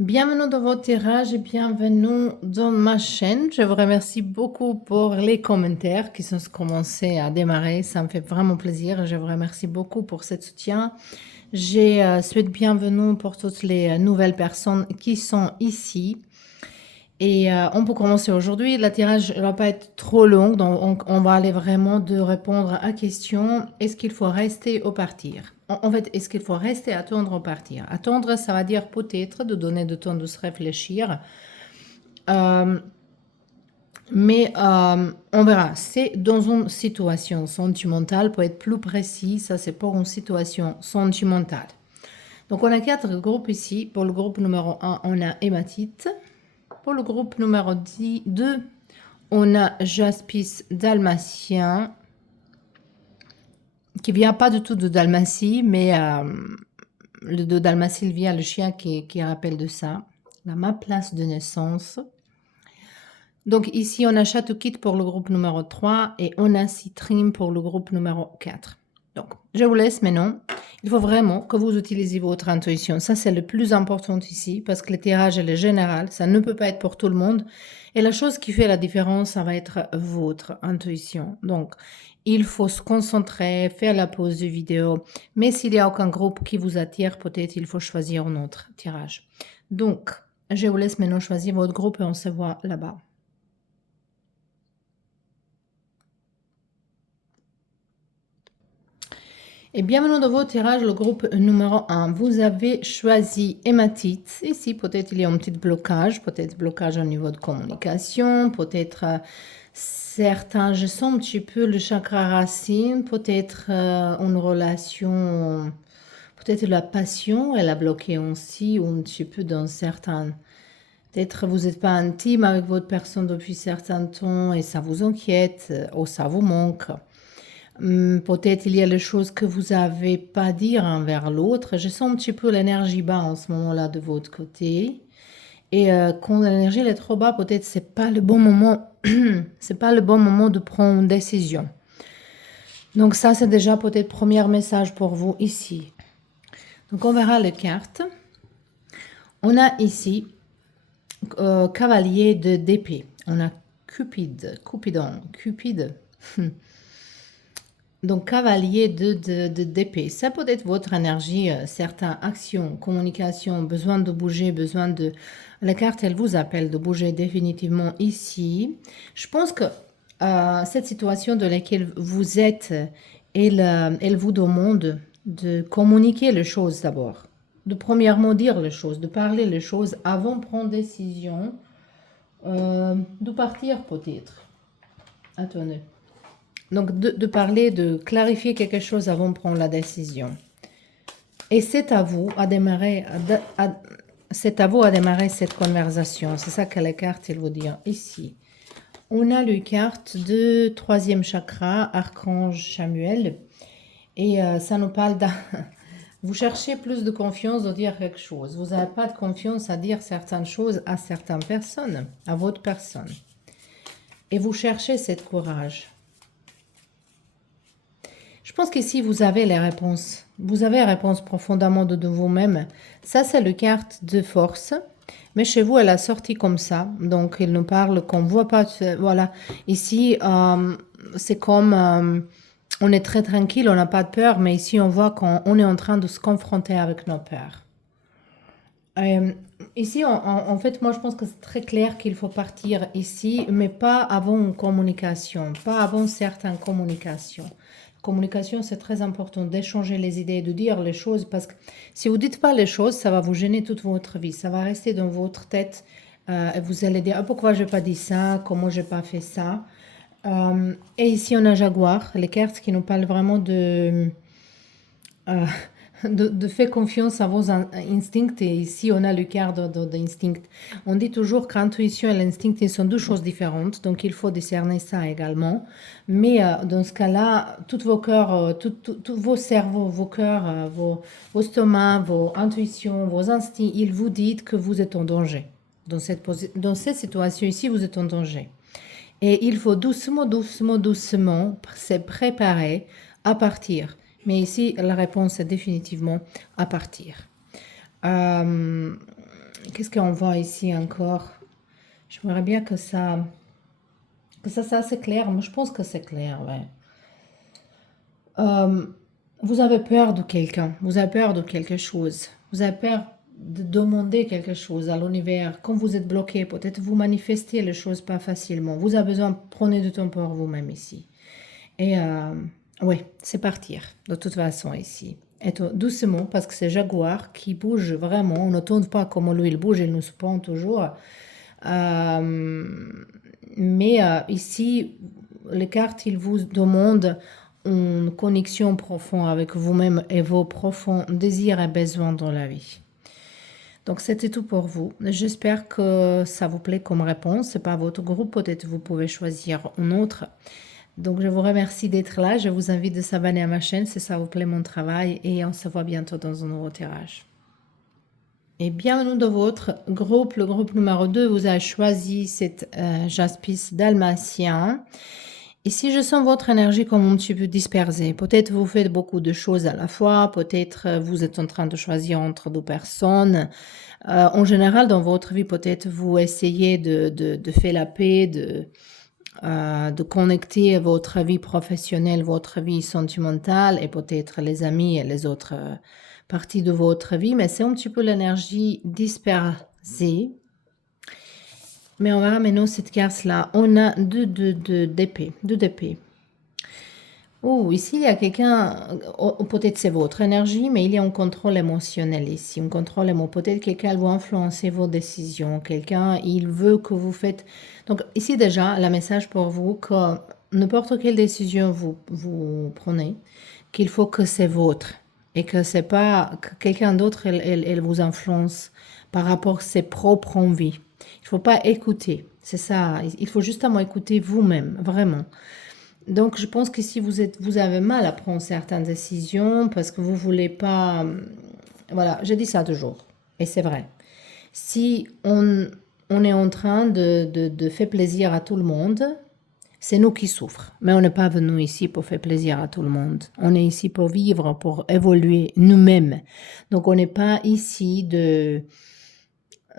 Bienvenue dans votre tirage et bienvenue dans ma chaîne. Je vous remercie beaucoup pour les commentaires qui sont commencés à démarrer. Ça me fait vraiment plaisir. Je vous remercie beaucoup pour ce soutien. Je souhaite bienvenue pour toutes les nouvelles personnes qui sont ici. Et on peut commencer aujourd'hui. Le tirage ne va pas être trop long, donc on va aller vraiment de répondre à questions. Est-ce qu'il faut rester ou partir? En fait, est-ce qu'il faut rester, attendre ou partir? Attendre, ça va dire peut-être de donner du temps de se réfléchir. Mais on verra. C'est dans une situation sentimentale, pour être plus précis, ça c'est pour une situation sentimentale. Donc on a 4 groupes ici. Pour le groupe numéro 1, on a hématite. Pour le groupe numéro 2, on a Jaspis dalmatien, qui vient pas du tout de Dalmatie, mais de Dalmatie, il vient le chien qui rappelle de ça. Ma place de naissance. Donc ici, on a Château-Kit pour le groupe numéro 3 et on a Citrim pour le groupe numéro 4. Donc, je vous laisse maintenant. Il faut vraiment que vous utilisiez votre intuition. Ça, c'est le plus important ici parce que le tirage est le général. Ça ne peut pas être pour tout le monde. Et la chose qui fait la différence, ça va être votre intuition. Donc, il faut se concentrer, faire la pause de vidéo. Mais s'il n'y a aucun groupe qui vous attire, peut-être il faut choisir un autre tirage. Donc, je vous laisse maintenant choisir votre groupe et on se voit là-bas. Et bienvenue dans votre tirage, le groupe numéro 1. Vous avez choisi hématite. Ici, peut-être il y a un petit blocage, peut-être blocage au niveau de communication, peut-être certains, je sens un petit peu le chakra racine, peut-être une relation, peut-être la passion, elle a bloqué aussi, un petit peu dans certains. Peut-être vous n'êtes pas intime avec votre personne depuis certains temps et ça vous inquiète ou ça vous manque. Peut-être il y a les choses que vous n'avez pas dire envers l'autre. Je sens un petit peu l'énergie bas en ce moment-là de votre côté. Et quand l'énergie est trop bas, peut-être c'est pas le bon moment. C'est pas le bon moment de prendre une décision. Donc ça, c'est déjà peut-être premier message pour vous ici. Donc on verra les cartes. On a ici cavalier d'épée. On a Cupide. Donc, cavalier d'épée, ça peut être votre énergie, certaines actions, communication, besoin de bouger, besoin de... La carte, elle vous appelle de bouger définitivement ici. Je pense que cette situation dans laquelle vous êtes, elle vous demande de communiquer les choses d'abord. De premièrement dire les choses, de parler les choses avant de prendre décision, de partir peut-être. Attendez. Donc, de parler, de clarifier quelque chose avant de prendre la décision. Et c'est à vous à démarrer, c'est à vous à démarrer cette conversation. C'est ça que la carte, elle vous dit ici. On a le carte de troisième chakra, Archange Samuel. Et ça nous parle d'un... Vous cherchez plus de confiance de dire quelque chose. Vous n'avez pas de confiance à dire certaines choses à certaines personnes, à votre personne. Et vous cherchez cette courage. Je pense qu'ici, vous avez les réponses. Vous avez les réponses profondément de vous-même. Ça, c'est le carte de force. Mais chez vous, elle a sorti comme ça. Donc, il nous parle qu'on ne voit pas. Voilà. Ici, c'est comme... on est très tranquille, on n'a pas de peur. Mais ici, on voit qu'on est en train de se confronter avec nos peurs. Ici, en fait, moi, je pense que c'est très clair qu'il faut partir ici, mais pas avant une communication, pas avant certaines communications. Communication, c'est très important d'échanger les idées, de dire les choses, parce que si vous ne dites pas les choses, ça va vous gêner toute votre vie, ça va rester dans votre tête, et vous allez dire, ah, pourquoi je n'ai pas dit ça, comment je n'ai pas fait ça. Et ici, on a Jaguar, les cartes qui nous parlent vraiment euh, de faire confiance à vos instincts. Et ici, on a le quart d'instinct. On dit toujours qu'intuition et l'instinct sont deux choses différentes, donc il faut discerner ça également. Mais dans ce cas-là, tous vos cœurs, tous vos cerveaux, vos cœurs, vos stomacs, vos intuitions, vos instincts, ils vous disent que vous êtes en danger. Dans cette situation ici, vous êtes en danger. Et il faut doucement, doucement, doucement se préparer à partir. Mais ici, la réponse est définitivement à partir. Qu'est-ce qu'on voit ici encore? J'aimerais bien que ça c'est assez clair. Moi, je pense que c'est clair, ouais. Vous avez peur de quelqu'un, vous avez peur de quelque chose, vous avez peur de demander quelque chose à l'univers. Quand vous êtes bloqué, peut-être vous manifestez les choses pas facilement. Vous avez besoin, prenez du temps pour vous-même ici. Et oui, c'est partir, de toute façon, ici. Et doucement, parce que c'est Jaguar qui bouge vraiment. On ne tourne pas comme lui, il bouge, il nous surprend toujours. Mais ici, les cartes, ils vous demandent une connexion profonde avec vous-même et vos profonds désirs et besoins dans la vie. Donc, c'était tout pour vous. J'espère que ça vous plaît comme réponse. C'est pas votre groupe, peut-être vous pouvez choisir un autre. Donc, je vous remercie d'être là. Je vous invite de s'abonner à ma chaîne si ça vous plaît mon travail et on se voit bientôt dans un nouveau tirage. Et bienvenue dans votre groupe. Le groupe numéro 2 vous a choisi cette Jaspis dalmatien. Ici, je sens votre énergie comme un petit peu dispersée. Peut-être vous faites beaucoup de choses à la fois. Peut-être vous êtes en train de choisir entre deux personnes. En général, dans votre vie, peut-être vous essayez de faire la paix, de connecter votre vie professionnelle, votre vie sentimentale et peut-être les amis et les autres parties de votre vie. Mais c'est un petit peu l'énergie dispersée. Mais on va maintenant cette carte-là. On a deux d'épée. Deux d'épée. Oh, ici, il y a quelqu'un, peut-être c'est votre énergie, mais il y a un contrôle émotionnel ici. Un contrôle émotionnel. Peut-être quelqu'un va influencer vos décisions. Quelqu'un, il veut que vous faites... Donc, ici, déjà, le message pour vous que n'importe quelle décision vous prenez, qu'il faut que c'est votre. Et que c'est pas que quelqu'un d'autre, elle vous influence par rapport à ses propres envies. Il faut pas écouter. C'est ça. Il faut justement écouter vous-même, vraiment. Donc, je pense que si vous avez mal à prendre certaines décisions parce que vous voulez pas... Voilà, je dis ça toujours. Et c'est vrai. Si on est en train de faire plaisir à tout le monde, c'est nous qui souffrons. Mais on n'est pas venu ici pour faire plaisir à tout le monde. On est ici pour vivre, pour évoluer nous-mêmes. Donc, on n'est pas ici de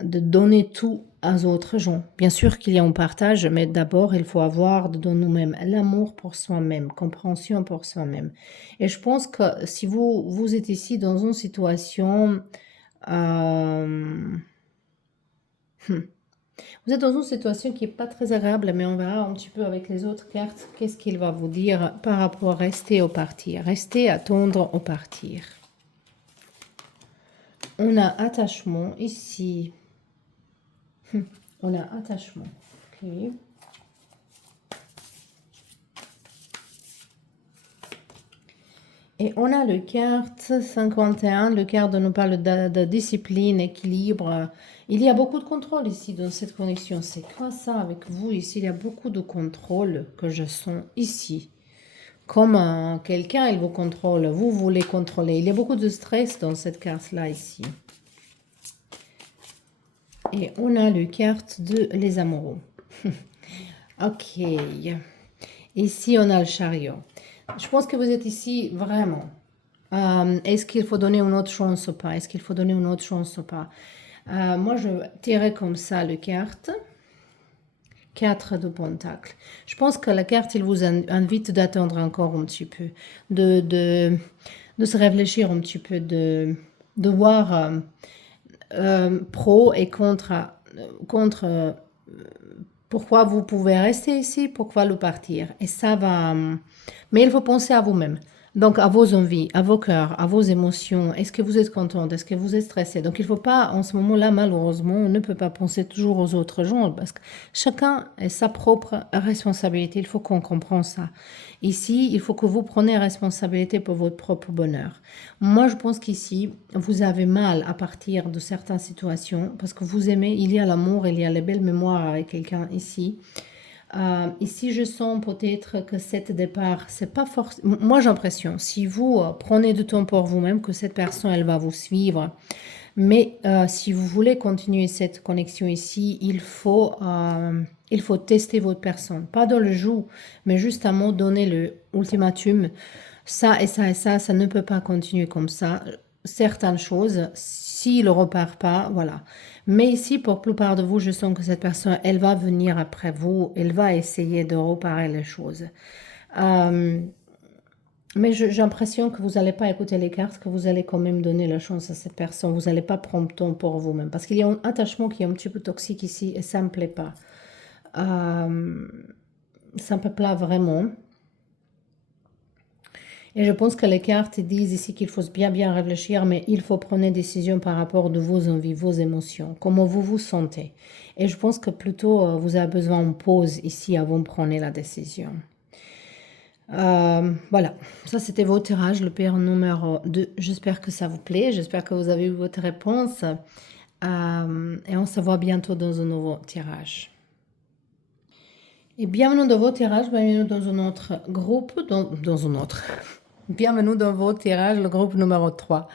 donner tout aux autres gens. Bien sûr qu'il y a un partage, mais d'abord, il faut avoir de nous-mêmes l'amour pour soi-même, compréhension pour soi-même. Et je pense que si vous êtes ici dans une situation... vous êtes dans une situation qui n'est pas très agréable, mais on verra un petit peu avec les autres cartes qu'est-ce qu'il va vous dire par rapport à rester au partir. Rester, attendre au partir. On a attachement ici. On a attachement. Ok. Et on a le carte 51, le carte nous parle de discipline, équilibre. Il y a beaucoup de contrôle ici dans cette connexion. C'est quoi ça avec vous ici? Il y a beaucoup de contrôle que je sens ici. Comme quelqu'un, il vous contrôle, vous voulez contrôler. Il y a beaucoup de stress dans cette carte-là ici. Et on a le carte de les amoureux. Ok. Ici, on a le chariot. Je pense que vous êtes ici vraiment. Est-ce qu'il faut donner une autre chance ou pas? Est-ce qu'il faut donner une autre chance ou pas? Moi, je tirais comme ça le carte. 4 de Pentacle. Je pense que la carte, il vous invite d'attendre encore un petit peu. De se réfléchir un petit peu. De voir pro et contre pourquoi vous pouvez rester ici, pourquoi le partir. Et ça va... Mais il faut penser à vous-même. Donc, à vos envies, à vos cœurs, à vos émotions. Est-ce que vous êtes contente? Est-ce que vous êtes stressé? Donc, il ne faut pas, en ce moment-là, malheureusement, on ne peut pas penser toujours aux autres gens parce que chacun a sa propre responsabilité. Il faut qu'on comprenne ça. Ici, il faut que vous preniez responsabilité pour votre propre bonheur. Moi, je pense qu'ici, vous avez mal à partir de certaines situations parce que vous aimez, il y a l'amour, il y a les belles mémoires avec quelqu'un ici. Ici, je sens peut-être que cet départ, c'est pas forcément... Moi, j'ai l'impression, si vous prenez du temps pour vous-même, que cette personne, elle va vous suivre. Mais si vous voulez continuer cette connexion ici, il faut tester votre personne. Pas dans le jour, mais justement donner le ultimatum. Ça et ça et ça ne peut pas continuer comme ça. Certaines choses, s'il ne repart pas, voilà. Mais ici, pour la plupart de vous, je sens que cette personne, elle va venir après vous, elle va essayer de réparer les choses. Mais j'ai l'impression que vous n'allez pas écouter les cartes, que vous allez quand même donner la chance à cette personne. Vous n'allez pas prendre temps pour vous-même. Parce qu'il y a un attachement qui est un petit peu toxique ici et ça ne me plaît pas. Ça me plaît pas vraiment. Et je pense que les cartes disent ici qu'il faut bien réfléchir, mais il faut prendre des décisions par rapport de vos envies, vos émotions, comment vous vous sentez. Et je pense que plutôt vous avez besoin d'une pause ici avant de prendre la décision. Voilà, ça c'était votre tirage, le paire numéro 2. J'espère que ça vous plaît, j'espère que vous avez eu votre réponse. Et on se voit bientôt dans un nouveau tirage. Et bienvenue dans votre tirage, bienvenue dans un autre groupe, dans un autre. Bienvenue dans votre tirage, le groupe numéro 3.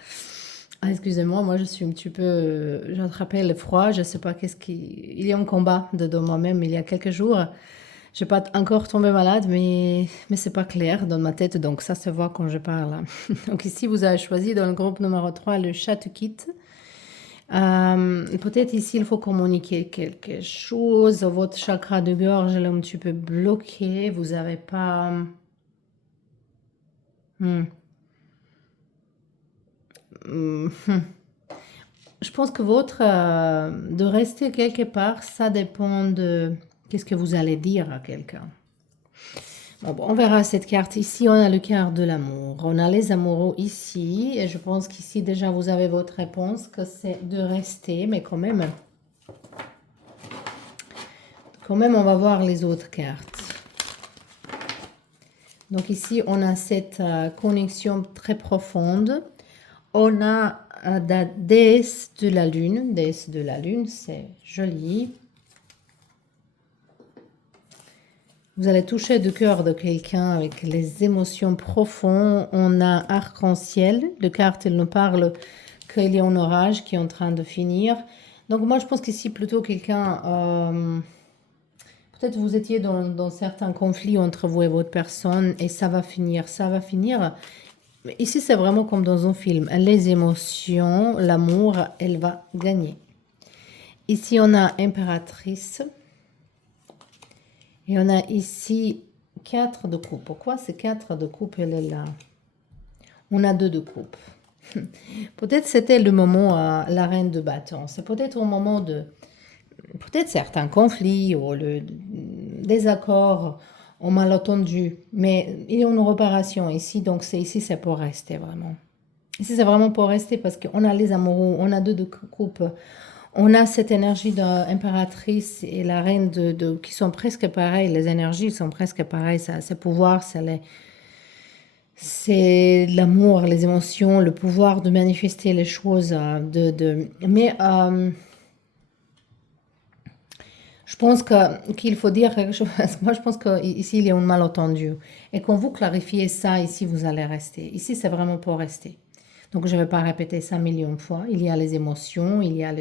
Ah, excusez-moi, moi je suis un petit peu... j'attrapais le froid, je ne sais pas qu'est-ce qui... Il y a un combat dedans moi-même il y a quelques jours. Je n'ai pas encore tombé malade, mais c'est pas clair dans ma tête, donc ça se voit quand je parle. Donc ici, vous avez choisi dans le groupe numéro 3 le chat te quitte. Peut-être ici, il faut communiquer quelque chose. Votre chakra de gorge est un petit peu bloqué. Vous n'avez pas... Je pense que de rester quelque part, ça dépend de qu'est-ce que vous allez dire à quelqu'un. Bon, on verra cette carte. Ici, on a le carte de l'amour. On a les amoureux ici. Et je pense qu'ici, déjà, vous avez votre réponse, que c'est de rester. Mais quand même, on va voir les autres cartes. Donc ici, on a cette connexion très profonde. On a la déesse de la lune. Déesse de la lune, c'est joli. Vous allez toucher le cœur de quelqu'un avec les émotions profondes. On a arc-en-ciel. La carte, elle nous parle qu'il y a un orage qui est en train de finir. Donc moi, je pense qu'ici, plutôt quelqu'un... peut-être vous étiez dans certains conflits entre vous et votre personne et ça va finir. Ça va finir. Mais ici, c'est vraiment comme dans un film. Les émotions, l'amour, elle va gagner. Ici, on a impératrice. Et on a ici 4 de coupe. Pourquoi ces 4 de coupe, elle est là? On a 2 de coupe. Peut-être c'était le moment à la reine de bâton. C'est peut-être au moment de... Peut-être certains conflits ou le désaccord ont malentendu. Mais il y a une réparation ici. Donc ici, c'est pour rester vraiment. Ici, c'est vraiment pour rester parce qu'on a les amoureux. On a 2 de coupe. On a cette énergie d'impératrice et la reine qui sont presque pareilles. Les énergies sont presque pareilles. C'est pouvoir, c'est l'amour, les émotions, le pouvoir de manifester les choses. Mais je pense qu'il faut dire quelque chose. Moi, je pense qu'ici, il y a un malentendu. Et quand vous clarifiez ça, ici, vous allez rester. Ici, c'est vraiment pour rester. Donc, je ne vais pas répéter ça 1 000 000 de fois. Il y a les émotions, il y a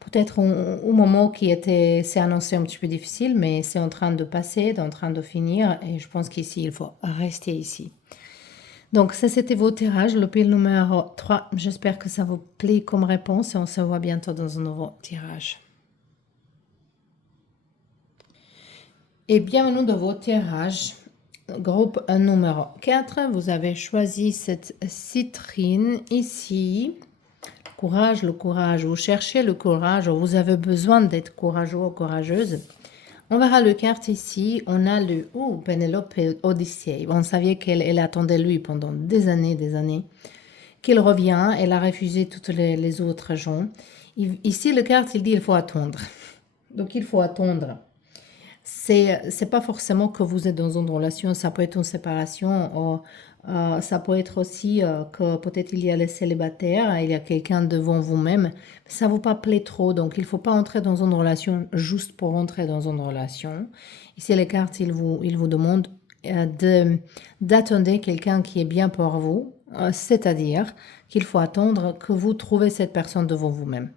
peut-être un moment qui s'est annoncé un petit peu difficile, mais c'est en train de passer, en train de finir. Et je pense qu'ici, il faut rester ici. Donc, ça, c'était vos tirages, le pile numéro 3. J'espère que ça vous plaît comme réponse et on se voit bientôt dans un nouveau tirage. Et bienvenue dans vos tirages. Groupe numéro 4. Vous avez choisi cette citrine ici. Courage, le courage. Vous cherchez le courage. Vous avez besoin d'être courageux ou courageuse. On verra le carte ici. On a le Pénélope Odyssée. On savait qu'elle attendait lui pendant des années. Qu'il revient. Elle a refusé toutes les autres gens. Ici, le carte, il dit il faut attendre. Donc, il faut attendre. C'est pas forcément que vous êtes dans une relation, ça peut être une séparation, ça peut être aussi que peut-être il y a les célibataires, il y a quelqu'un devant vous-même, ça vous pas plaît trop, donc il faut pas entrer dans une relation juste pour entrer dans une relation. Ici les cartes, ils vous demandent d'attendre quelqu'un qui est bien pour vous, c'est-à-dire qu'il faut attendre que vous trouvez cette personne devant vous-même.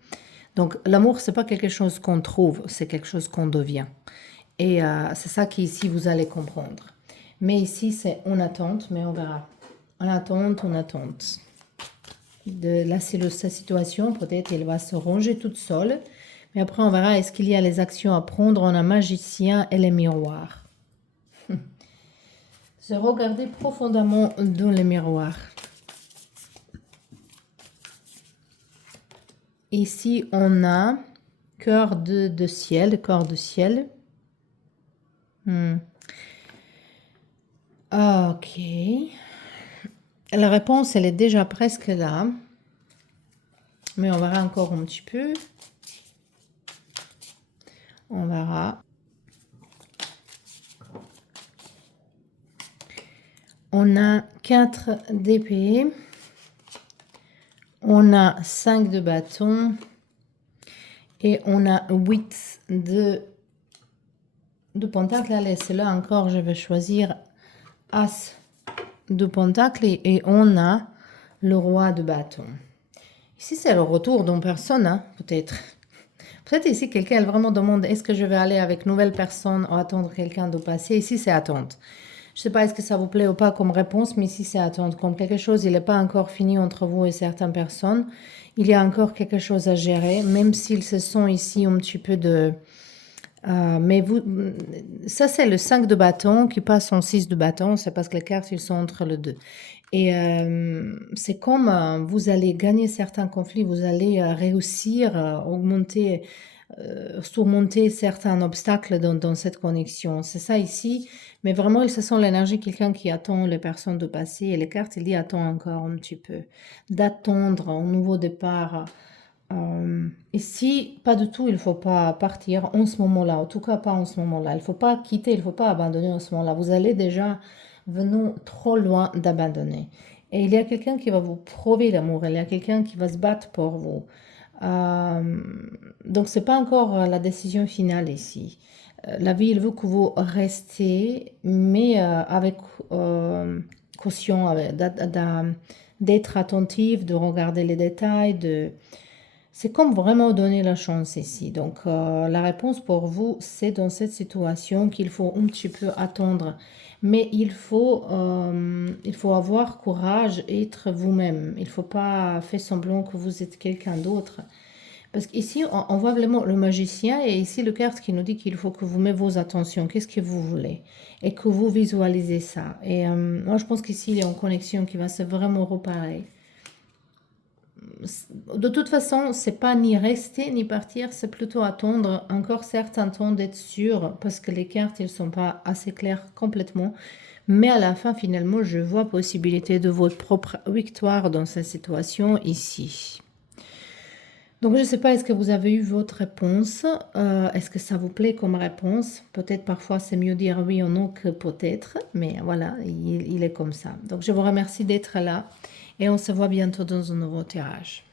Donc l'amour, c'est pas quelque chose qu'on trouve, c'est quelque chose qu'on devient. Et c'est ça qu'ici, vous allez comprendre. Mais ici, c'est en attente, mais on verra. En attente, en attente. Là, c'est sa situation. Peut-être elle va se ranger toute seule. Mais après, on verra est-ce qu'il y a les actions à prendre. On a magicien et les miroirs. Se regarder profondément dans les miroirs. Ici, on a cœur de ciel, corps de ciel. Ok. La réponse, elle est déjà presque là. Mais on verra encore un petit peu. On verra. On a 4 d'épée. On a 5 de bâton. Et on a 8 de pentacle. Allez, c'est là encore, je vais choisir As de pentacle. Et on a le roi de bâton. Ici, c'est le retour d'une personne, hein, peut-être. Peut-être ici, quelqu'un vraiment demande, est-ce que je vais aller avec nouvelle personne ou attendre quelqu'un de passer? Ici, c'est attendre. Je ne sais pas est-ce que ça vous plaît ou pas comme réponse, mais ici, c'est attendre. Comme quelque chose, il n'est pas encore fini entre vous et certaines personnes. Il y a encore quelque chose à gérer, même s'ils se sont ici un petit peu de... mais vous, ça, c'est le 5 de bâton qui passe en 6 de bâton. C'est parce que les cartes, ils sont entre les deux. Et c'est comme vous allez gagner certains conflits, vous allez réussir à augmenter, surmonter certains obstacles dans cette connexion. C'est ça ici, mais vraiment, ça sent l'énergie, quelqu'un qui attend les personnes de passer. Et les cartes, il dit attend encore un petit peu, d'attendre un nouveau départ. Ici, pas du tout, il ne faut pas partir en ce moment-là, en tout cas pas en ce moment-là. Il ne faut pas quitter, il ne faut pas abandonner en ce moment-là. Vous allez déjà venons trop loin d'abandonner. Et il y a quelqu'un qui va vous prouver l'amour, il y a quelqu'un qui va se battre pour vous. Donc, ce n'est pas encore la décision finale ici. La vie, il veut que vous restez, mais avec caution, d'être attentif, de regarder les détails, c'est comme vraiment donner la chance ici. Donc, la réponse pour vous, c'est dans cette situation qu'il faut un petit peu attendre. Mais il faut avoir courage et être vous-même. Il ne faut pas faire semblant que vous êtes quelqu'un d'autre. Parce qu'ici, on voit vraiment le magicien et ici le carte qui nous dit qu'il faut que vous mettez vos attentions. Qu'est-ce que vous voulez? Et que vous visualisez ça. Et moi, je pense qu'ici, il y a une connexion qui va se vraiment reparer. De toute façon, c'est pas ni rester ni partir, c'est plutôt attendre encore certains temps d'être sûr, parce que les cartes, elles sont pas assez claires complètement. Mais à la fin, finalement, je vois possibilité de votre propre victoire dans cette situation ici. Donc, je ne sais pas, est-ce que vous avez eu votre réponse? Est-ce que ça vous plaît comme réponse? Peut-être parfois, c'est mieux dire oui ou non que peut-être, mais voilà, il est comme ça. Donc, je vous remercie d'être là et on se voit bientôt dans un nouveau tirage.